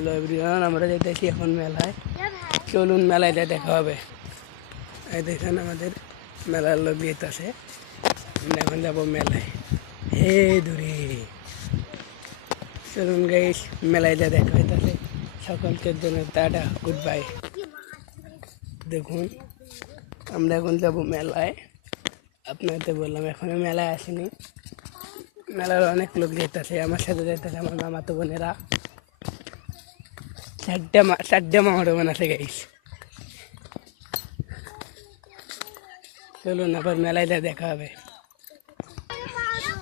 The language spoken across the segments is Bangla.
হ্যালো এভরিওয়ান, আমরা যেতেছি এখন মেলায়। চলুন মেলায় দেখা হবে। এই দেখেন আমাদের মেলার লোক যেতেছে। আমরা এখন যাবো মেলায়। হে দূরে চলুন গাইস, মেলায় দেখা হইতেছে। সকলকে জন্য টাটা, গুড বাই। দেখুন আমরা এখন যাবো মেলায়। আপনাদের বললাম এখনো মেলায় আসেনি। মেলার অনেক লোক যেতেছে, আমার সাথে যেতেছে আমার মামাতো বোনেরা। চারটে মামার বোন আছে গাইস। চলুন আবার মেলায় দেখা হবে।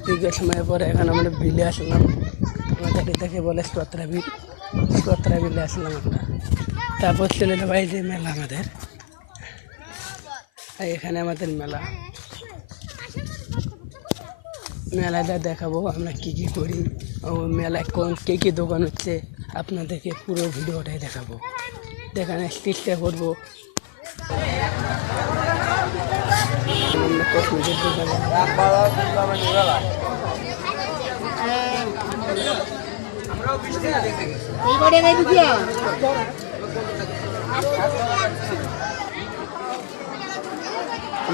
দীর্ঘ সময় পরে এখন আমরা বিলে আসলাম। আমাদের এটাকে বলে স্কোত্রা বিলে আসলাম আমরা। তারপর চলে যাবো এই যে মেলা আমাদের। এখানে আমাদের মেলাটা দেখাবো আমরা কি করি, ও মেলায় কি দোকান হচ্ছে আপনাদেরকে পুরো ভিডিওটাই দেখাবো। দেখানো চেষ্টা করবো।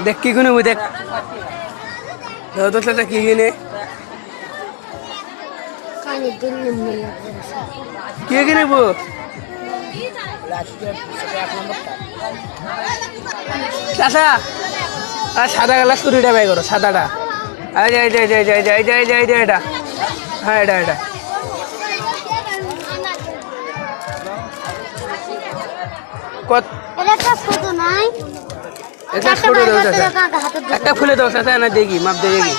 দেখ কি কিনে দেখ কি কিনে কি কিনেবো। চাষা আর সাদা গ্লাস কুড়িটা বাই করো, সাদাটা। এটা হ্যাঁ এটা একটা খুলে দাও চাষা, না দেখি মাপ দিয়ে দেখি।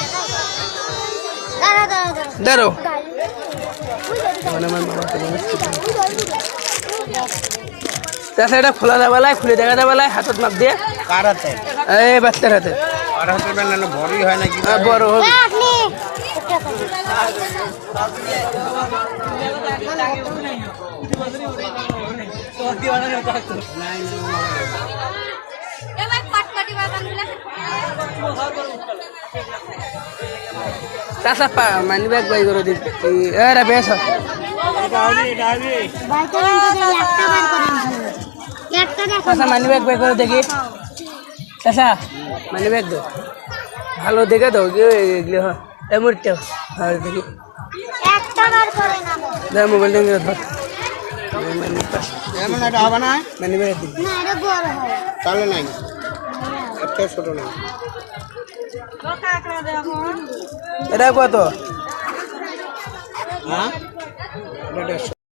দাঁড়ো চাষা, এটা খোলা দেওয়ালাই, খুলে দেখা দেওয়ালাই, হাতত মাপ দিয়ে। কার হাতে? এই বাচ্চার হাতে। আর হাতে বড়ই হয় নাকি? বড় হবে। চাষা মানি ব্যাগ বাই করে দিচ্ছি। এরা বেশ চাষা মানি ব্যাগ বাই করে দেখি। চাষা মানি ব্যাগ দো, ভালো দেখে দাও। এগুলো এমনটা দেখি। মোবাইল ধর মানি ব্যাগ দিবি তাহলে নাই, একটা ছোট নাই। এটা কত? হ্যাঁ